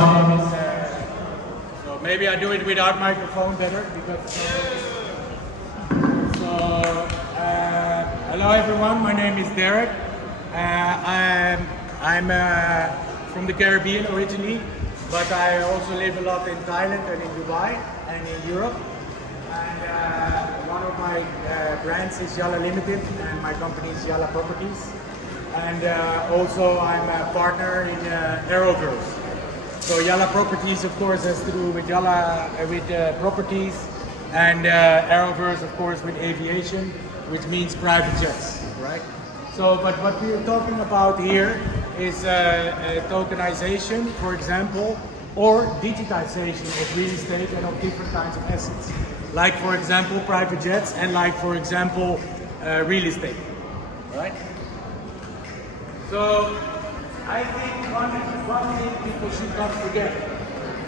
So maybe I do it without microphone better because. Hello everyone. My name is Derek. I'm from the Caribbean originally, but I also live a lot in Thailand and in Dubai and in Europe. And one of my brands is Yalla Limited, and my company is Yalla Properties. And also I'm a partner in Aeroverse. So Yalla Properties, of course, has to do with Yalla with properties, and Aeroverse, of course, with aviation, which means private jets, right? So, but what we're talking about here is tokenization, for example, or digitization of real estate and of different kinds of assets. Like, for example, private jets, and like, for example, real estate, right? So, I think one thing people should not forget,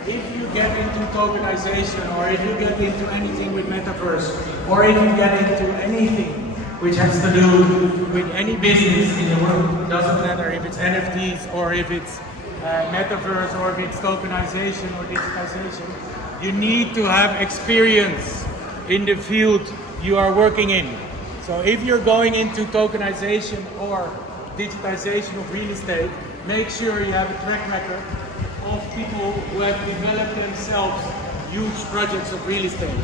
if you get into tokenization, or if you get into anything with metaverse, or if you get into anything which has to do with any business in the world, doesn't matter if it's NFTs, or if it's metaverse, or if it's tokenization or digitization, you need to have experience in the field you are working in. So if you're going into tokenization or digitization of real estate, make sure you have a track record of people who have developed themselves huge projects of real estate.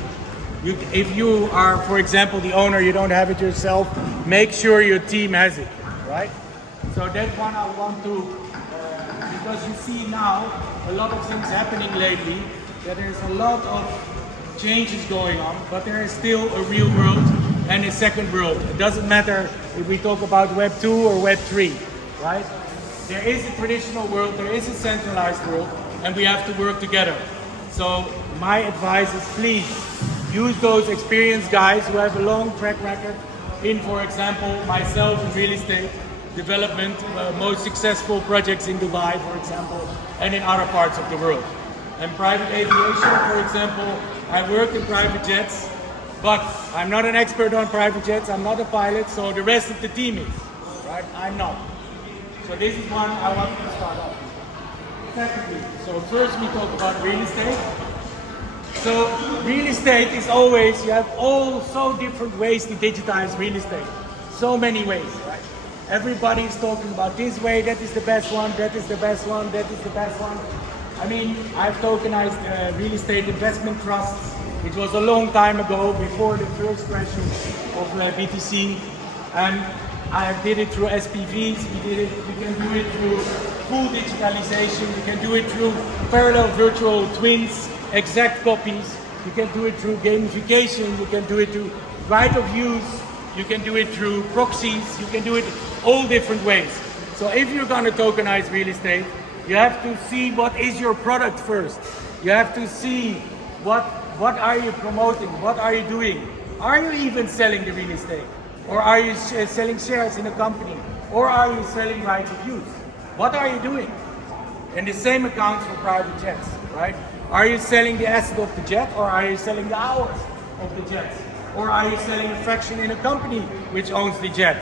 If you are, for example, the owner, you don't have it yourself, make sure your team has it, right? So that's one I want to, because you see now a lot of things happening lately, that there's a lot of changes going on, but there is still a real world and a second world. It doesn't matter if we talk about Web 2 or Web 3, right? There is a traditional world, there is a centralized world, and we have to work together. So my advice is, please use those experienced guys who have a long track record in, for example, myself in real estate development, most successful projects in Dubai, for example, and in other parts of the world. And private aviation, for example, I work in private jets, but I'm not an expert on private jets, I'm not a pilot, so the rest of the team is, right? I'm not. So this is one I want to start off. Secondly, so first we talk about real estate. So real estate is always, you have all so different ways to digitize real estate. So many ways, right? Everybody is talking about this way, that is the best one, that is the best one, that is the best one. I mean, I've tokenized real estate investment trusts. It was a long time ago, before the first version of BTC. And I did it through SPVs, we can do it through full digitalization, we can do it through parallel virtual twins, exact copies, you can do it through gamification, you can do it through right of use, you can do it through proxies, you can do it all different ways. So if you're going to tokenize real estate, you have to see what is your product first. You have to see what are you promoting, what are you doing. Are you even selling the real estate? Or are you selling shares in a company? Or are you selling rights of use? What are you doing? And the same accounts for private jets, right? Are you selling the asset of the jet, or are you selling the hours of the jet? Or are you selling a fraction in a company which owns the jet?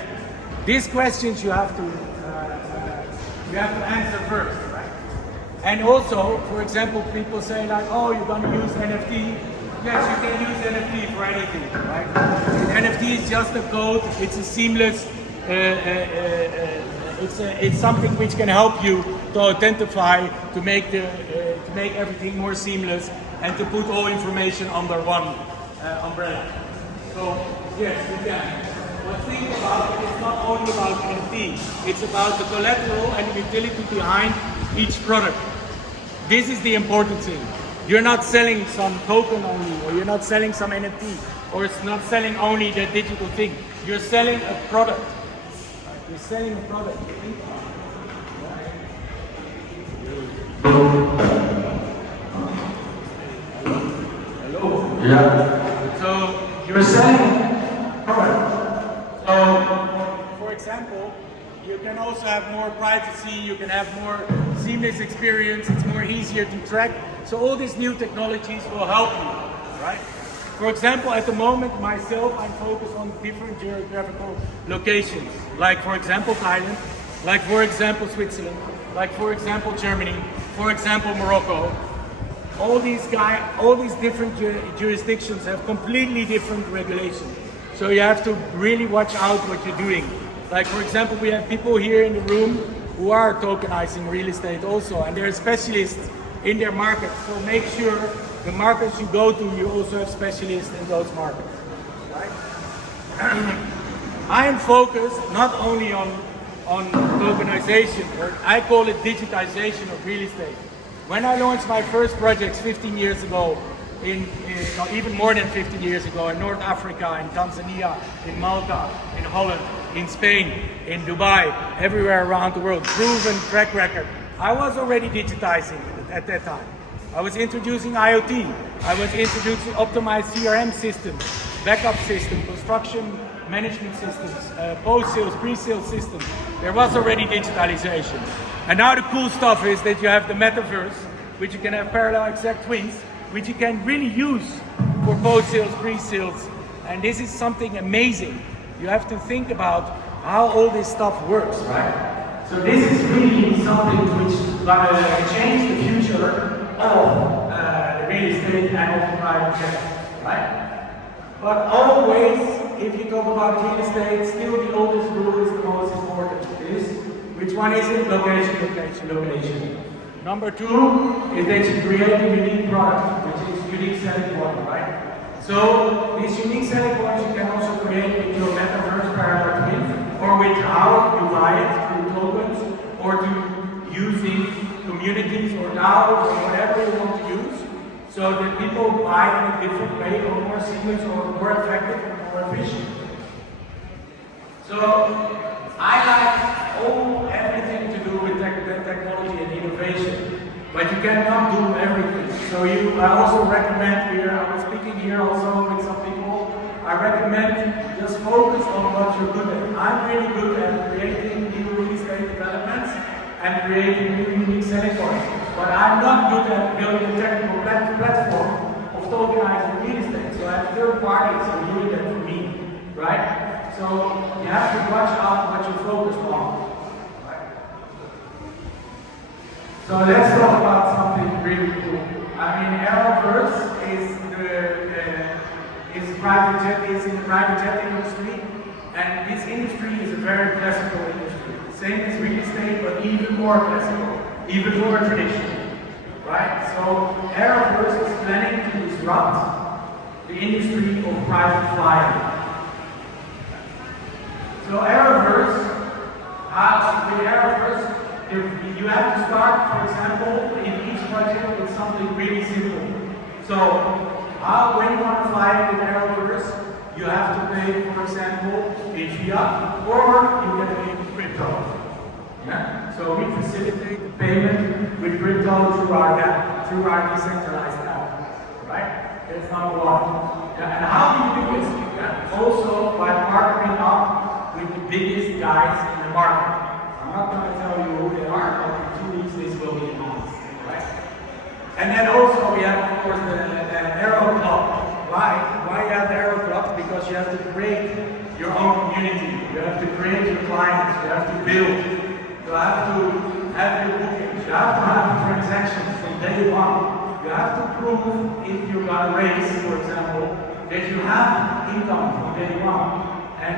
These questions you have to answer first, right? And also, for example, people say like, oh, you're going to use NFT. Yes, you can use NFT for anything, right? NFT is just a code. It's a seamless. It's something which can help you to identify, to make everything more seamless, and to put all information under one umbrella. So yes, you can. But think about it, it's not only about NFT. It's about the collateral and the utility behind each product. This is the important thing. You're not selling some token only, or you're not selling some NFT, or it's not selling only the digital thing. You're selling a product. You're selling a product. Hello? Yeah. So you're selling a product. So, for example, you can also have more privacy, you can have more seamless experience, it's more easier to track. So all these new technologies will help you, right? For example, at the moment, myself, I'm focused on different geographical locations. Like, for example, Thailand, like, for example, Switzerland, like, for example, Germany, for example, Morocco, all these different jurisdictions have completely different regulations. So you have to really watch out what you're doing. Like for example, we have people here in the room who are tokenizing real estate also, and they're specialists in their market. So make sure the markets you go to, you also have specialists in those markets. Right? I am focused not only on tokenization, or I call it digitization of real estate. When I launched my first projects 15 years ago, even more than 15 years ago, in North Africa, in Tanzania, in Malta, in Holland, in Spain, in Dubai, everywhere around the world, proven track record, I was already digitizing at that time. I was introducing IoT, I was introducing optimized CRM systems, backup systems, construction management systems, post-sales, pre-sales systems. There was already digitalization. And now the cool stuff is that you have the metaverse, which you can have parallel exact twins, which you can really use for post-sales, pre-sales. And this is something amazing. You have to think about how all this stuff works, right? So this is really something which is going to change the future of the real estate and of the private sector, right? But always, if you talk about real estate, still the oldest rule is the most important. Which one is it? Location, location, location. Number two is that you create a unique product, which is unique selling point, right? So these unique selling points you can also create with your metaverse parallel twin, or with how you buy it through tokens, or to using communities or DAOs or whatever you want to use, so that people buy in a different way, or more seamless, or more effective, or more efficient. So I like everything to do with technology and innovation, but you cannot do everything. So I also recommend here, I was speaking here also with some people, I recommend just focus on what you're good at. I'm really good at creating new real estate developments and creating new unique selling points, but I'm not good at building a technical platform of tokenizing real estate. So I have third parties who are doing that for me, right? So you have to watch out what you're focused on. Right? So let's talk about something really cool. I mean, Arrowverse is in the private jet industry, and this industry is a very classical industry. Same as real estate, but even more classical, even more traditional. Right? So Arrowverse is planning to disrupt the industry of private flying. So Arrowverse, with Arrowverse, you have to start, for example, in each project with something really simple. So when you want to fly with Arrowverse, you have to pay, for example, in fiat, or you can pay in crypto. Yeah? So we facilitate the payment with crypto through our decentralized app. Right? That's number one. Yeah, and how do you do this? Yeah, also by partnering up with the biggest guys in the market. I'm not going to tell you who they are, but in 2 weeks this will be announced. Right? And then also we have, of course, the Aero Club. Why you have the Aero Club? Because you have to create your own community. You have to create your clients. You have to build. You have to have your bookings. You have to have transactions from day one. You have to prove, if you're going to raise, for example, that you have income from day one. And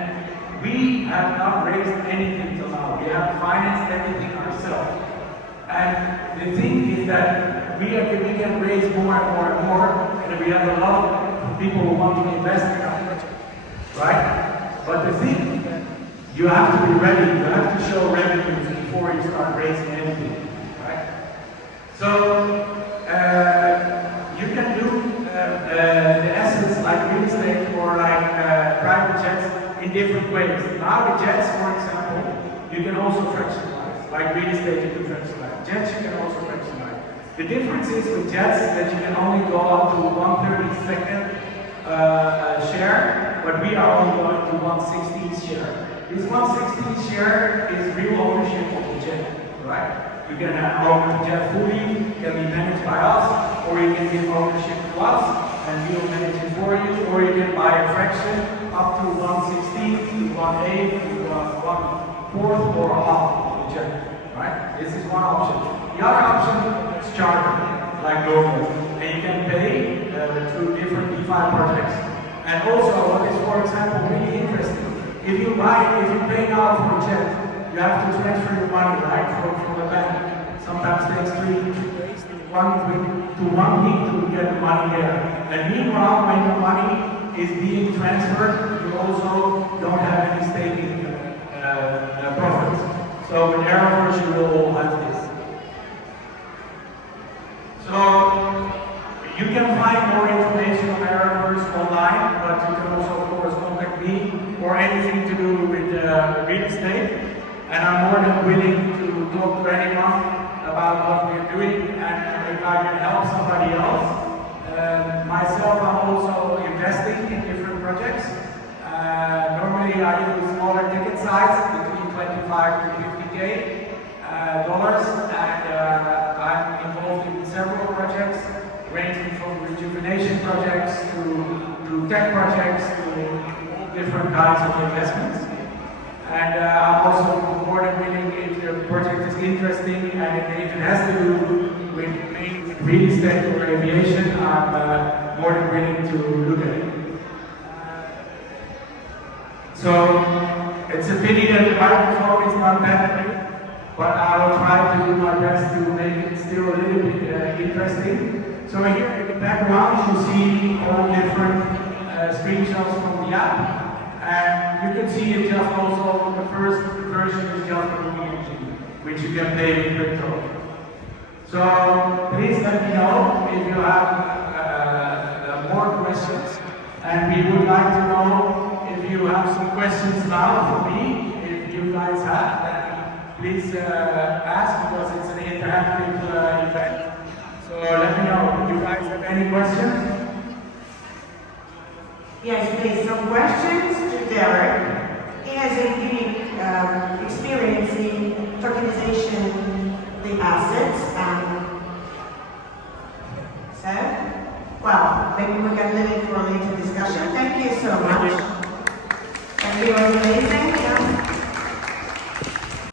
we have not raised anything till now. We have financed everything ourselves. And the thing is that we can raise more and more and more, and we have a lot of people who want to invest in our project. Right? But the thing is that you have to be ready. You have to show revenues before you start raising anything. Right? So you can do the assets like real estate or like private jets in different ways. Now the jets, for example, you can also fractionalize. Like real estate, you can fractionalize. Jets, you can also fractionalize. The difference is with jets that you can only go up to 1/32 share, but we are only going to 1/16 share. This 1/16 share is real ownership of the jet, right? You can own the jet fully, can be managed by us, or you can give ownership to us and we'll manage it for you, or you can buy a fraction up to 1/16 to 1/8 to 1/4 or half of the jet, right? This is one option. The other option is charter, like normal, and you can pay through different DeFi projects. And also, what is, for example, really interesting, if you pay now for a jet, you have to transfer your money, right, from the bank. Sometimes takes 3 days to 1 week to get the money there. And meanwhile, when your money is being transferred, you also don't have any staking profits. So with Arrowverse, you will have this. So you can find more information on Arrowverse online, but you can also, of course, contact me or anything to do with real estate. And I'm more than willing to talk to anyone about what we're doing, and if I can help somebody else. Myself, I'm also investing in different projects. Normally I use smaller ticket size, between 25 to 50K dollars, and I'm involved in several projects, ranging from rejuvenation projects to tech projects to all different kinds of investments. And I'm also more than willing, if the project is interesting and if it has to do with mainly with real estate or aviation, I'm more than willing to look at it. So it's a pity that the microphone is not that great, but I will try to do my best to make it still a little bit interesting. So here in the background you see all different screenshots from the app. And you can see it just also, the first version is just a movie engine, which you can play with crypto. So please let me know if you have more questions. And we would like to know if you have some questions now for me. If you guys have, then please ask, because it's an interactive event. So let me know if you guys have any questions. Yes, please, some questions to Derek. He has a unique experience in tokenization the assets. So, well, maybe we can leave it for a later discussion. Thank you so much. Thank you, it was amazing.